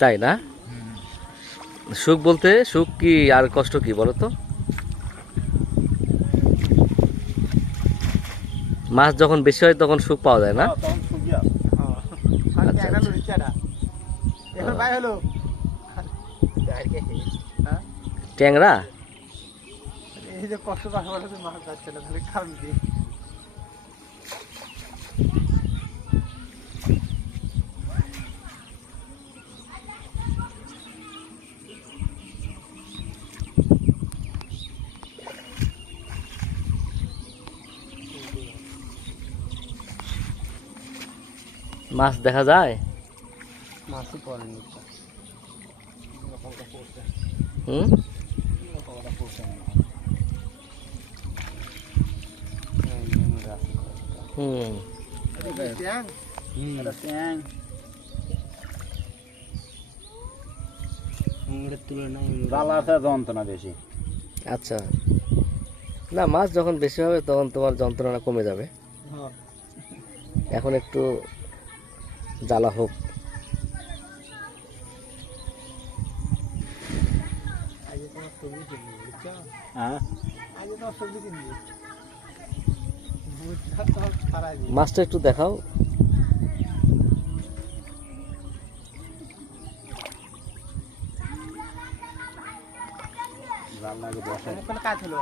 তাই না? সুখ বলতে সুখ কি আর কষ্ট কি বলো তো? মাছ যখন বেশি হয় তখন সুখ পাওয়া যায় না? ট্যাংরা এই যে কষ্ট পাওয়া মাছ যাচ্ছে না তাহলে কারণ কি? মাছ দেখা যায়? মাছই পড়েনি। হুম, হুম, যন্ত্রণা বেশি। আচ্ছা, না মাছ যখন বেশি হবে তখন তোমার যন্ত্রণা কমে যাবে। এখন একটু জ্বালা হোক। হ্যাঁ, মাছটা একটু দেখাও। জাল লাগে বসে। কাজ হলো